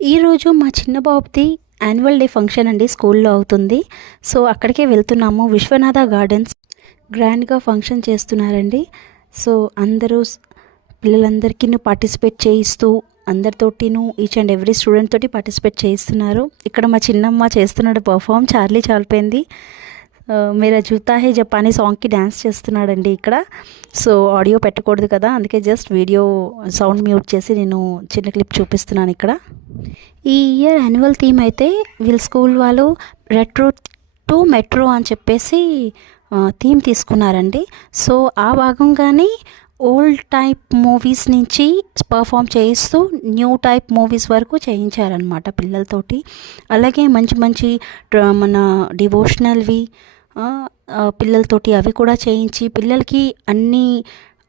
ఈరోజు మా చిన్న బాబుది యాన్యువల్ డే ఫంక్షన్ అండి, స్కూల్లో అవుతుంది. సో అక్కడికే వెళ్తున్నాము. విశ్వనాథ గార్డెన్స్ గ్రాండ్గా ఫంక్షన్ చేస్తున్నారండి. సో అందరూ పిల్లలందరికీ పార్టిసిపేట్ చేయిస్తూ అందరితోటిను ఈచ్ అండ్ ఎవ్రీ స్టూడెంట్ తోటి పార్టిసిపేట్ చేయిస్తున్నారు. ఇక్కడ మా చిన్నమ్మ చేస్తున్నాడు పర్ఫామ్. చార్లీ చాలిపోయింది. మేరా జూతా హే జపానీ సాంగ్కి డ్యాన్స్ చేస్తున్నాడండి ఇక్కడ. సో ఆడియో పెట్టకూడదు కదా, అందుకే జస్ట్ వీడియో సౌండ్ మ్యూట్ చేసి నేను చిన్న క్లిప్ చూపిస్తున్నాను ఇక్కడ. ఈ ఇయర్ యాన్యువల్ థీమ్ అయితే వీళ్ళ స్కూల్ వాళ్ళు రెట్రో టు మెట్రో అని చెప్పేసి థీమ్ తీసుకున్నారండి. సో ఆ భాగంగానే ఓల్డ్ టైప్ మూవీస్ నుంచి పర్ఫామ్ చేయిస్తూ న్యూ టైప్ మూవీస్ వరకు చేయించారనమాట పిల్లలతోటి. అలాగే మంచి మంచి మన డివోషనల్వి పిల్లలతోటి అవి కూడా చేయించి పిల్లలకి అన్నీ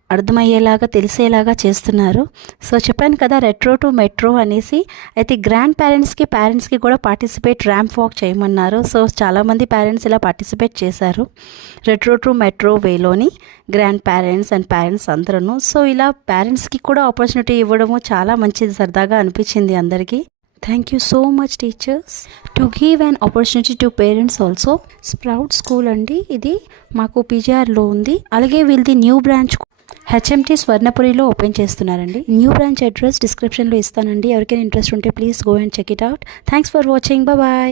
అర్థమయ్యేలాగా తెలిసేలాగా చేస్తున్నారు. సో చెప్పాను కదా, రెట్రో టు మెట్రో అనేసి. అయితే గ్రాండ్ పేరెంట్స్కి కూడా పార్టిసిపేట్ ర్యాంప్ వాక్ చేయమన్నారు. సో చాలామంది పేరెంట్స్ ఇలా పార్టిసిపేట్ చేశారు రెట్రో టు మెట్రో వేలోని, గ్రాండ్ పేరెంట్స్ అండ్ పేరెంట్స్ అందరూ. సో ఇలా పేరెంట్స్కి కూడా ఆపర్చునిటీ ఇవ్వడము చాలా మంచిది, సరదాగా అనిపించింది అందరికీ. Thank you so much teachers to give an opportunity to parents also. Sprout school అండి ఇది, మాకు పీజీఆర్లో ఉంది. అలాగే వీళ్ళది న్యూ బ్రాంచ్ హెచ్ఎంటీ స్వర్ణపురిలో ఓపెన్ చేస్తున్నారండి. న్యూ బ్రాంచ్ అడ్రస్ డిస్క్రిప్షన్లో ఇస్తానండి. ఎవరికైనా ఇంట్రెస్ట్ ఉంటే please go and check it out. Thanks for watching. Bye.